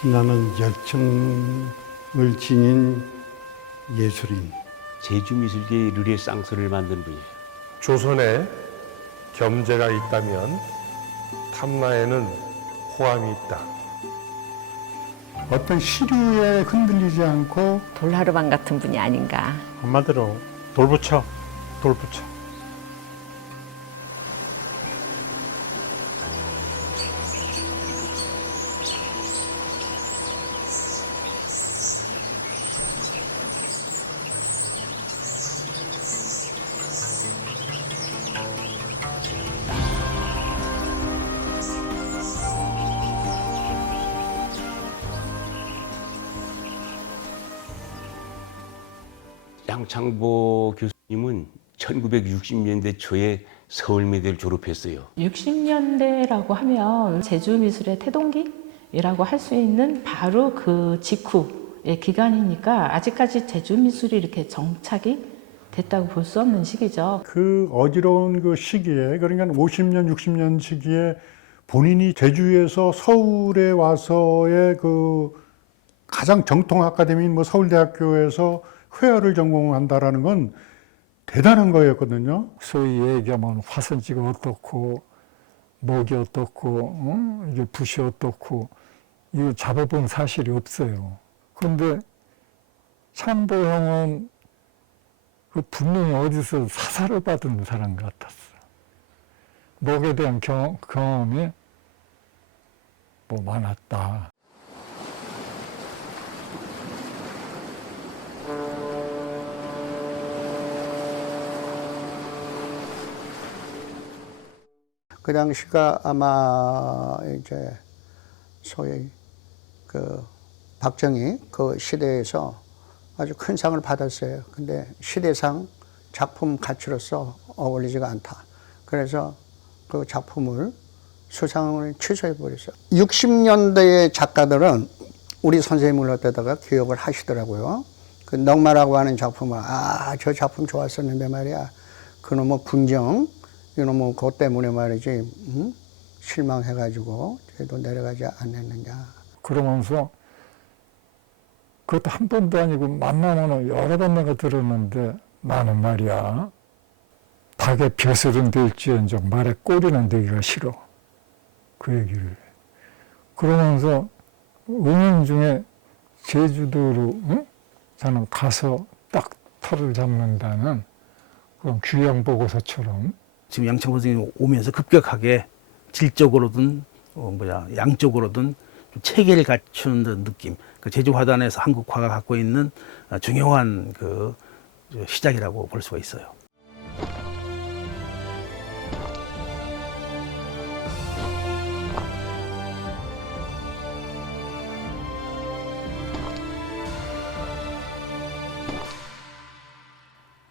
빛나는 열정을 지닌 예술인. 제주미술계의 르네상스를 만든 분이에요. 조선에 겸재가 있다면 탐나에는 호암이 있다. 어떤 시류에 흔들리지 않고 돌하루방 같은 분이 아닌가. 한마디로 돌부처. 양창보 교수님은 1960년대 초에 서울미대를 졸업했어요. 60년대라고 하면 제주미술의 태동기라고 할 수 있는 바로 그 직후의 기간이니까 아직까지 제주미술이 이렇게 정착이 됐다고 볼 수 없는 시기죠. 그 어지러운 그 시기에, 그러니까 50년, 60년 시기에 본인이 제주에서 서울에 와서의 그 가장 정통 아카데미인 뭐 서울대학교에서 회화를 전공한다라는 건 대단한 거였거든요. 소위 얘기하면 화선지가 어떻고 목이 어떻고 이게 붓이 어떻고 이거 잡아본 사실이 없어요. 그런데 창보 형은 그 분명히 어디서 사사를 받은 사람 같았어. 목에 대한 경험이 뭐 많았다. 그 당시가 아마 이제 소위 그 박정희 그 시대에서 아주 큰 상을 받았어요. 근데 시대상 작품 가치로서 어울리지가 않다. 그래서 그 작품을 수상을 취소해 버렸어요. 60년대의 작가들은 우리 선생님을 어디다가 기억을 하시더라고요. 그 넉마라고 하는 작품을 저 작품 좋았었는데 말이야. 그놈의 분정 이놈은 그것 때문에 말이지 실망해가지고 저희도 내려가지 않았느냐. 그러면서 그것도 한 번도 아니고 만나면 여러 번 내가 들었는데 나는 말이야 닭의 벼슬은 될지언정 말에 꼬리는 되기가 싫어. 그 얘기를 해. 그러면서 은연 중에 제주도로 저는 가서 딱 터를 잡는다는 그런 귀양 보고서처럼 지금 양창보 선생님이 오면서 급격하게 질적으로든 양적으로든 좀 체계를 갖추는 듯한 느낌. 그 제주화단에서 한국화가 갖고 있는 중요한 그 시작이라고 볼 수가 있어요.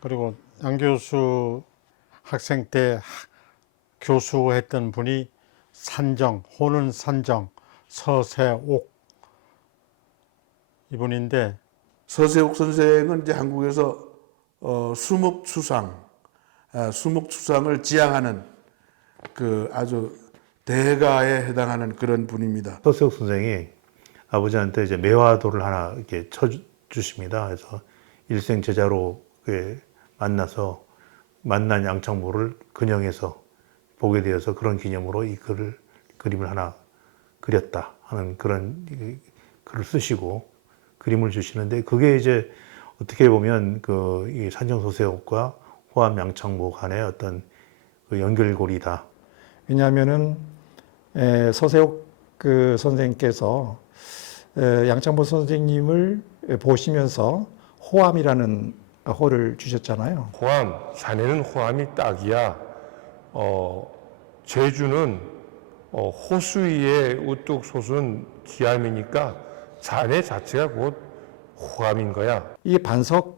그리고 양 교수 학생 때 교수했던 분이 호는 산정, 서세옥 이분인데, 서세옥 선생은 이제 한국에서 수목추상을 지향하는 그 아주 대가에 해당하는 그런 분입니다. 서세옥 선생이 아버지한테 이제 매화도를 하나 이렇게 쳐주십니다. 그래서 일생 제자로 만나서 만난 양창보를 근영에서 보게 되어서 그런 기념으로 이 그림을 하나 그렸다 하는 그런 글을 쓰시고 그림을 주시는데, 그게 이제 어떻게 보면 이 산정서세옥과 호암 양창보 간의 어떤 그 연결고리다. 왜냐하면은 서세옥 그 선생님께서 양창보 선생님을 보시면서 호암이라는 호를 주셨잖아요. 호암, 자네는 호암이 딱이야. 제주는 호수 위에 우뚝 솟은 기암이니까 자네 자체가 곧 호암인 거야. 이게 반석을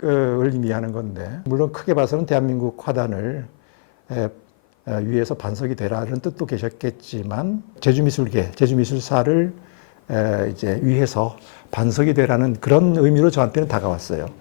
의미하는 건데, 물론 크게 봐서는 대한민국 화단을 위에서 반석이 되라는 뜻도 계셨겠지만 제주미술계, 제주미술사를 이제 위해서 반석이 되라는 그런 의미로 저한테는 다가왔어요.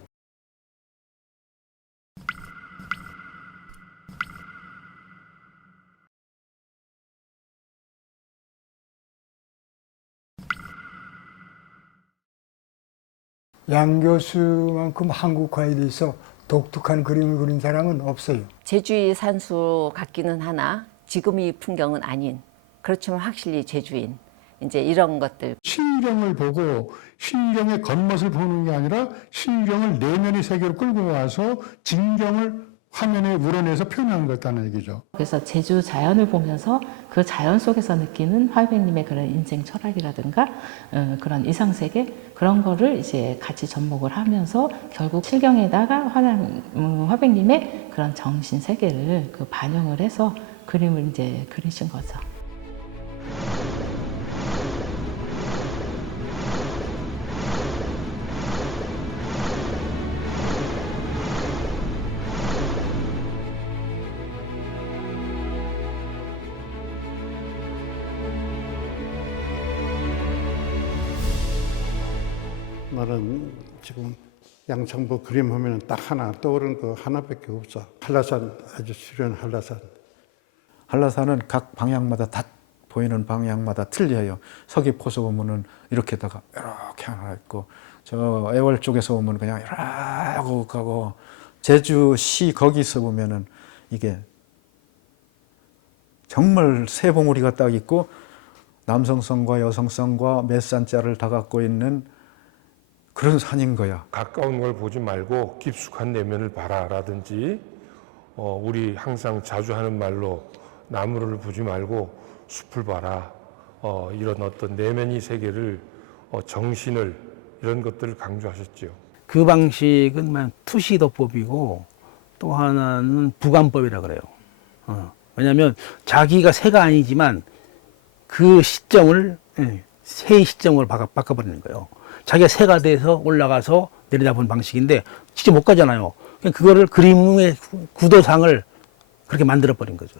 양 교수만큼 한국화에 대해서 독특한 그림을 그린 사람은 없어요. 제주의 산수 같기는 하나 지금의 풍경은 아닌, 그렇지만 확실히 제주인, 이제 이런 것들. 신경을 보고 신경의 겉멋을 보는 게 아니라 신경을 내면의 세계로 끌고 와서 진경을 화면에 우러내서 표현하는 것다는 얘기죠. 그래서 제주 자연을 보면서 그 자연 속에서 느끼는 화백님의 그런 인생 철학이라든가 그런 이상세계, 그런 거를 이제 같이 접목을 하면서 결국 실경에다가 화백님의 그런 정신 세계를 그 반영을 해서 그림을 이제 그리신 거죠. 나는 지금 양창보 그림 하면 딱 하나 떠오르는 거 하나밖에 없어. 한라산, 아주 수려한 한라산. 한라산은 각 방향마다 다 보이는 방향마다 틀려요. 서귀포에서 보면은 이렇게다가 이렇게 하나 있고, 저 애월 쪽에서 보면 그냥 이렇게 가고, 제주시 거기서 보면은 이게 정말 세 봉우리가 딱 있고 남성성과 여성성과 몇 산자를 다 갖고 있는 그런 산인 거야. 가까운 걸 보지 말고 깊숙한 내면을 봐라라든지, 우리 항상 자주 하는 말로 나무를 보지 말고 숲을 봐라. 이런 어떤 내면의 세계를, 정신을, 이런 것들을 강조하셨죠. 그 방식은 투시도법이고 또 하나는 부관법이라 그래요. 왜냐하면 자기가 새가 아니지만 그 시점을 새의 시점을 바꿔버리는 거예요. 자기가 새가 돼서 올라가서 내려다보는 방식인데 진짜 못 가잖아요. 그거를 그림의 구도상을 그렇게 만들어버린 거죠.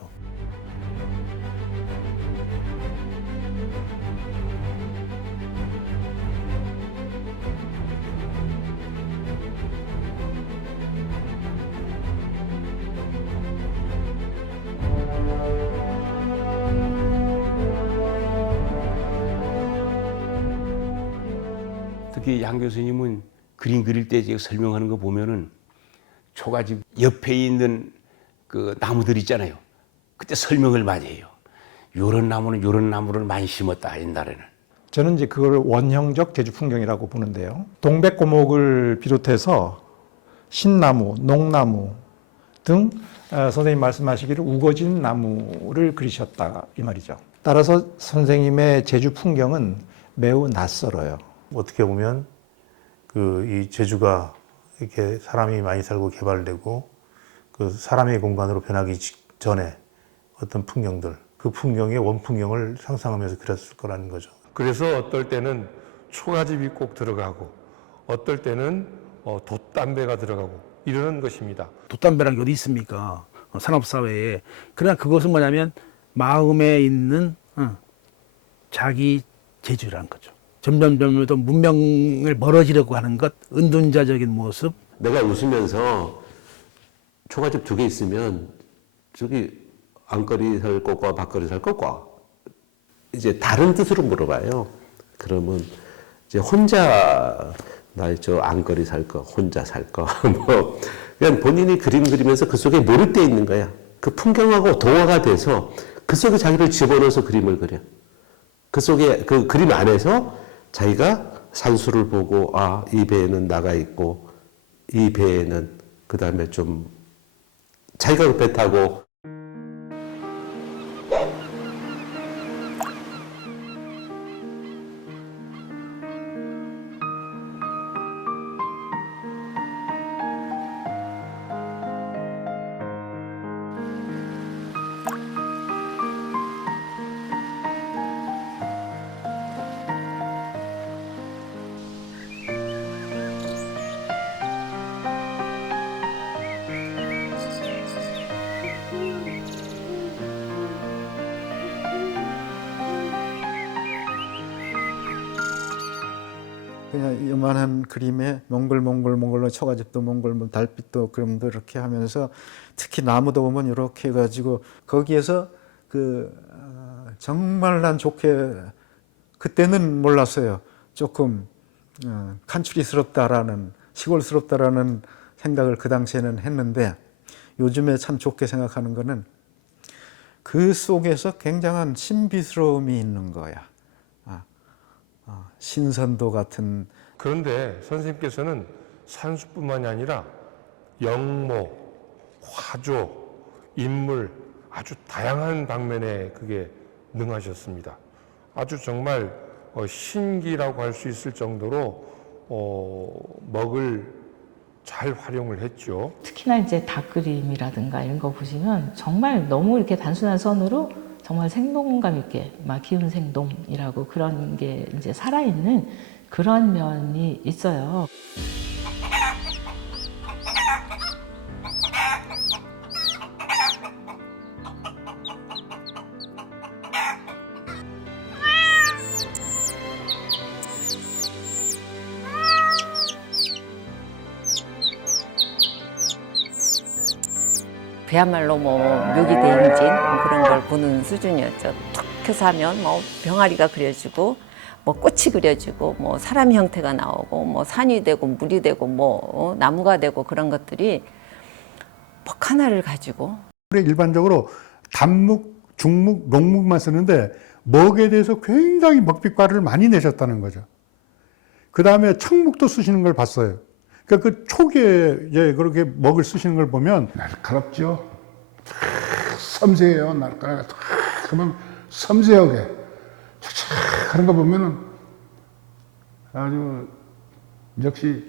특히 양 교수님은 그림 그릴 때 제가 설명하는 거 보면은 초가집 옆에 있는 그 나무들 있잖아요. 그때 설명을 많이 해요. 요런 나무는 요런 나무를 많이 심었다, 옛날에는. 저는 이제 그걸 원형적 제주 풍경이라고 보는데요. 동백고목을 비롯해서 신나무, 녹나무 등 선생님 말씀하시기를 우거진 나무를 그리셨다 이 말이죠. 따라서 선생님의 제주 풍경은 매우 낯설어요. 어떻게 보면 이 제주가 이렇게 사람이 많이 살고 개발되고 그 사람의 공간으로 변하기 전에 어떤 풍경들, 그 풍경의 원풍경을 상상하면서 그렸을 거라는 거죠. 그래서 어떨 때는 초가집이 꼭 들어가고, 어떨 때는 돛담배가 들어가고 이러는 것입니다. 돛담배란 게 어디 있습니까? 산업사회에. 그러나 그것은 뭐냐면 마음에 있는 자기 제주라는 거죠. 점점 더 문명을 멀어지려고 하는 것, 은둔자적인 모습. 내가 웃으면서 초가집 2개 있으면 저기 안거리 살 것과 밖거리 살 것과 이제 다른 뜻으로 물어봐요. 그러면 이제 혼자 나 저 안거리 살 거, 혼자 살 거, 뭐 그냥 본인이 그림 그리면서 그 속에 몰입돼 있는 거야. 그 풍경하고 동화가 돼서 그 속에 자기를 집어넣어서 그림을 그려. 그 속에 그 그림 안에서 자기가 산수를 보고 이 배에는 나가 있고 이 배에는 그 다음에 좀 자기가 그 배 타고. 그냥 요만한 그림에 몽글몽글몽글로 초가집도 몽글, 달빛도 그림도 이렇게 하면서 특히 나무도 보면 이렇게 해가지고 거기에서 정말 난 좋게 그때는 몰랐어요. 조금 칸츄리스럽다라는, 시골스럽다라는 생각을 그 당시에는 했는데, 요즘에 참 좋게 생각하는 거는 그 속에서 굉장한 신비스러움이 있는 거야. 신선도 같은. 그런데 선생님께서는 산수뿐만이 아니라 영모, 화조, 인물 아주 다양한 방면에 그게 능하셨습니다. 아주 정말 신기라고 할 수 있을 정도로 먹을 잘 활용을 했죠. 특히나 이제 닭 그림이라든가 이런 거 보시면 정말 너무 이렇게 단순한 선으로 정말 생동감 있게 막 기운 생동이라고 그런 게 이제 살아있는 그런 면이 있어요. 그야말로 뭐 묘기대행진 그런 걸 보는 수준이었죠. 툭 해서 하면 뭐 병아리가 그려지고 뭐 꽃이 그려지고 뭐 사람 형태가 나오고 뭐 산이 되고 물이 되고 뭐 나무가 되고 그런 것들이 목 하나를 가지고. 일반적으로 단묵, 중묵, 농묵만 쓰는데 먹에 대해서 굉장히 먹빛과를 많이 내셨다는 거죠. 그 다음에 청묵도 쓰시는 걸 봤어요. 그러니까 그 초기에 이제 그렇게 먹을 쓰시는 걸 보면 날카롭죠. 섬세해요. 날카롭게 그러면 섬세하게 촥촥 하는 거 보면은 아주 역시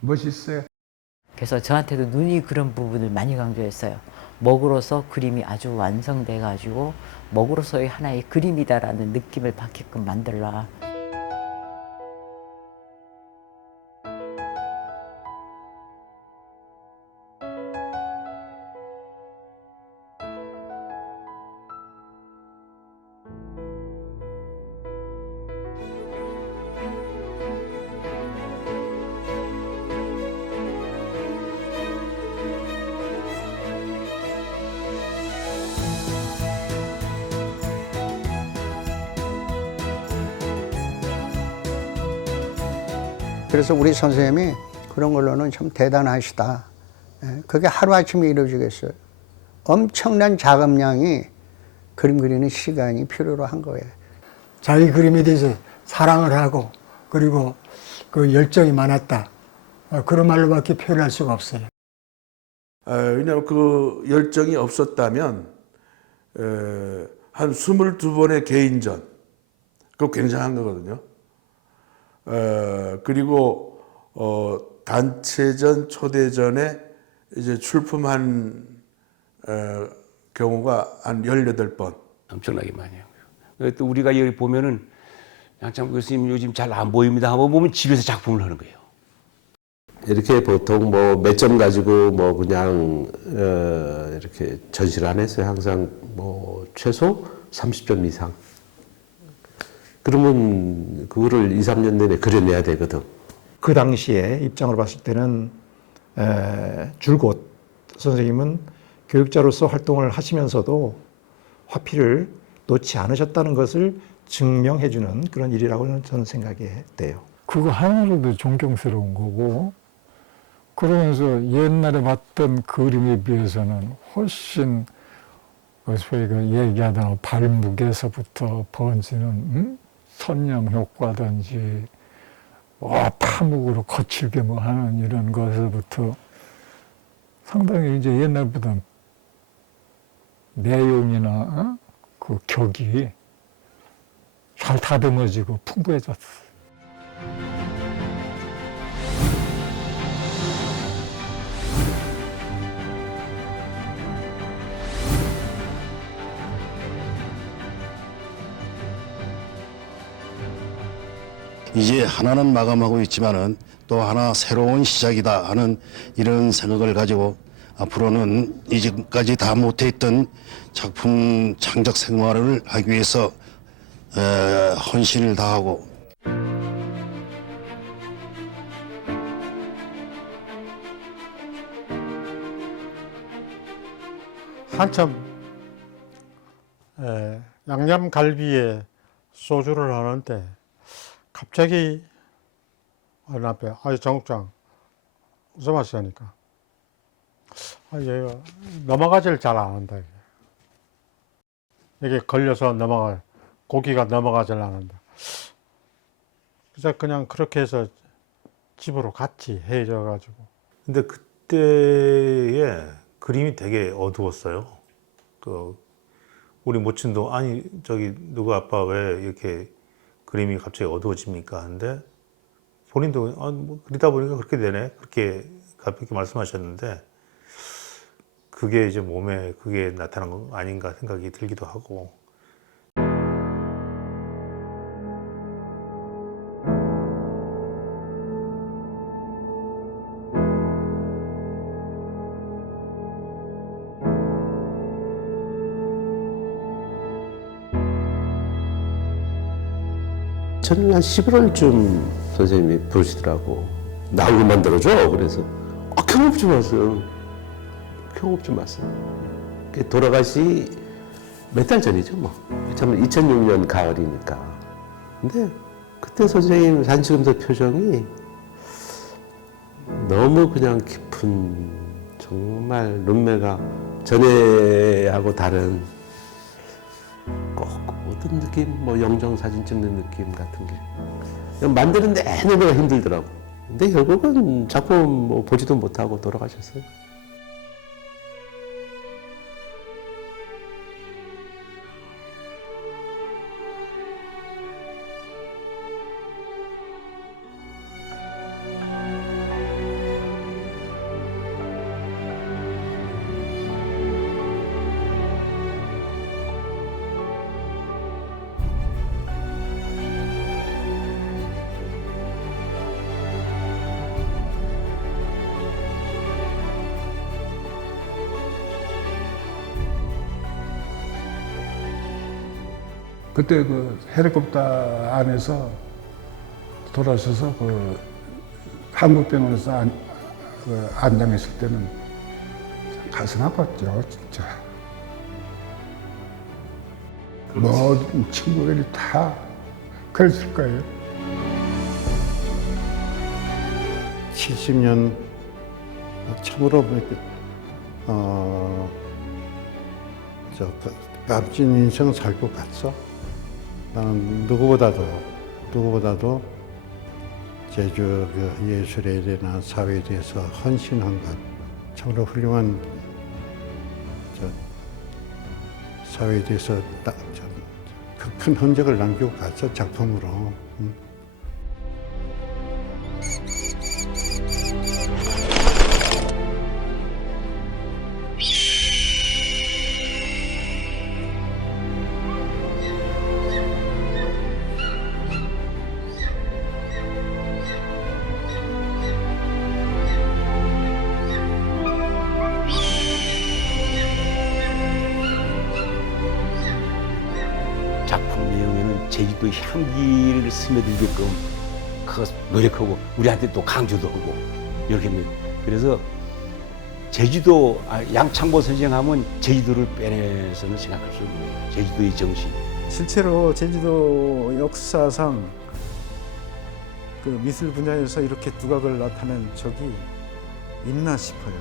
멋있어요. 그래서 저한테도 눈이 그런 부분을 많이 강조했어요. 먹으로서 그림이 아주 완성돼 가지고 먹으로서의 하나의 그림이다라는 느낌을 받게끔 만들라. 그래서 우리 선생님이 그런 걸로는 참 대단하시다. 그게 하루아침에 이루어지겠어요. 엄청난 작업량이 그림 그리는 시간이 필요로 한 거예요. 자기 그림에 대해서 사랑을 하고 그리고 그 열정이 많았다. 그런 말로밖에 표현할 수가 없어요. 왜냐하면 그 열정이 없었다면 한 22번의 개인전, 그거 굉장한 거거든요. 그리고 단체전, 초대전에 이제 출품한 경우가 한 18번. 엄청나게 많이 해요. 또 우리가 여기 보면은 양창복 교수님 요즘 잘 안 보입니다 하고 보면 집에서 작품을 하는 거예요. 이렇게 보통 뭐 몇 점 가지고 뭐 그냥 이렇게 전시를 안 했어요. 항상 뭐 최소 30점 이상. 그러면 그거를 2, 3년 내내 그려내야 되거든. 그 당시에 입장으로 봤을 때는 줄곧 선생님은 교육자로서 활동을 하시면서도 화필을 놓지 않으셨다는 것을 증명해주는 그런 일이라고 저는 생각이 돼요. 그거 하나로도 존경스러운 거고, 그러면서 옛날에 봤던 그림에 비해서는 훨씬 소위가 얘기하던 발묵에서부터 번지는 선명 효과든지 파묵으로 거칠게 뭐 하는 이런 것에서부터 상당히 이제 옛날보다 내용이나 그 격이 잘 다듬어지고 풍부해졌어요. 이제 하나는 마감하고 있지만은 또 하나 새로운 시작이다 하는 이런 생각을 가지고 앞으로는 이제까지 다 못했던 작품 창작 생활을 하기 위해서 헌신을 다하고 한참 양념갈비에 소주를 하는데 갑자기 어른 앞에 정국장 무슨 맛이냐니까 얘가 넘어가지를 잘 안 한다. 이게 걸려서 고기가 넘어가지를 안 한다. 그래서 그냥 그렇게 해서 집으로 갔지, 헤어져가지고. 근데 그때의 그림이 되게 어두웠어요. 우리 모친도 아니 저기 누구 아빠 왜 이렇게 그림이 갑자기 어두워집니까? 하는데 본인도 뭐 그러다 보니까 그렇게 되네, 그렇게 가볍게 말씀하셨는데 그게 이제 몸에 그게 나타난 거 아닌가 생각이 들기도 하고. 저는 한 11월쯤 선생님이 부르시더라고. 나 얼굴 만들어줘. 그래서 경험좀 왔어요. 경험좀 왔어요. 돌아가시 몇 달 전이죠 뭐. 참 2006년 가을이니까. 근데 그때 선생님 산지검사 표정이 너무 그냥 깊은, 정말 눈매가 전에하고 다른, 꼭 어떤 느낌, 뭐 영정 사진 찍는 느낌 같은 게 그냥 만드는 내내가 힘들더라고. 근데 결국은 작품 뭐 보지도 못하고 돌아가셨어요. 그때 그 헬리콥터 안에서 돌아서서 그 한국병원에서 안장했을 때는 가슴 아팠죠, 진짜. 모든 친구들이 다 그랬을 거예요. 70년 참으로 값진 인생 살고 갔어. 나는 누구보다도 제주 예술에 대한 사회에 대해서 헌신한 것, 참으로 훌륭한 사회에 대해서 큰 흔적을 남기고 갔어, 작품으로. 작품 내용에는 제주도 향기를 스며들게끔 노력하고 우리한테 또 강조도 하고 이렇게 했는데, 그래서 제주도 양창보 선생하면 제주도를 빼내서는 생각할 수 없는 제주도의 정신. 실제로 제주도 역사상 그 미술 분야에서 이렇게 두각을 나타낸 적이 있나 싶어요.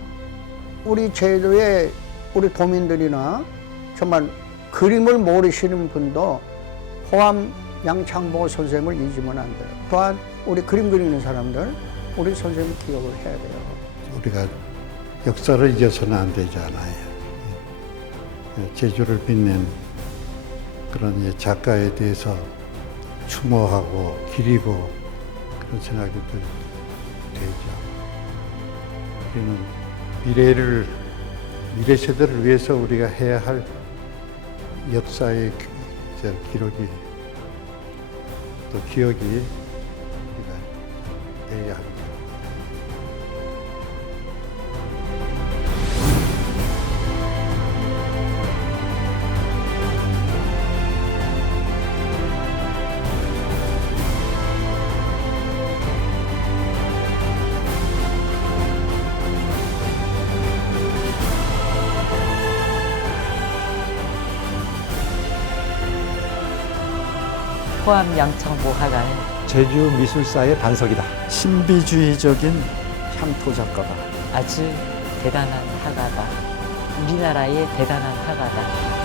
우리 제주도의 우리 도민들이나 정말 그림을 모르시는 분도 호암 양창보 선생님을 잊으면 안 돼요. 또한 우리 그림 그리는 사람들, 우리 선생님 기억을 해야 돼요. 우리가 역사를 잊어서는 안 되잖아요. 제주를 빛낸 그런 작가에 대해서 추모하고 기리고 그런 생각이 되죠. 우리는 미래 세대를 위해서 우리가 해야 할 역사의 기록이 또 기억이 우리가 돼야 합니다. 호암 양창보 화가는 제주 미술사의 반석이다. 신비주의적인 향토 작가다. 아주 대단한 화가다. 우리나라의 대단한 화가다.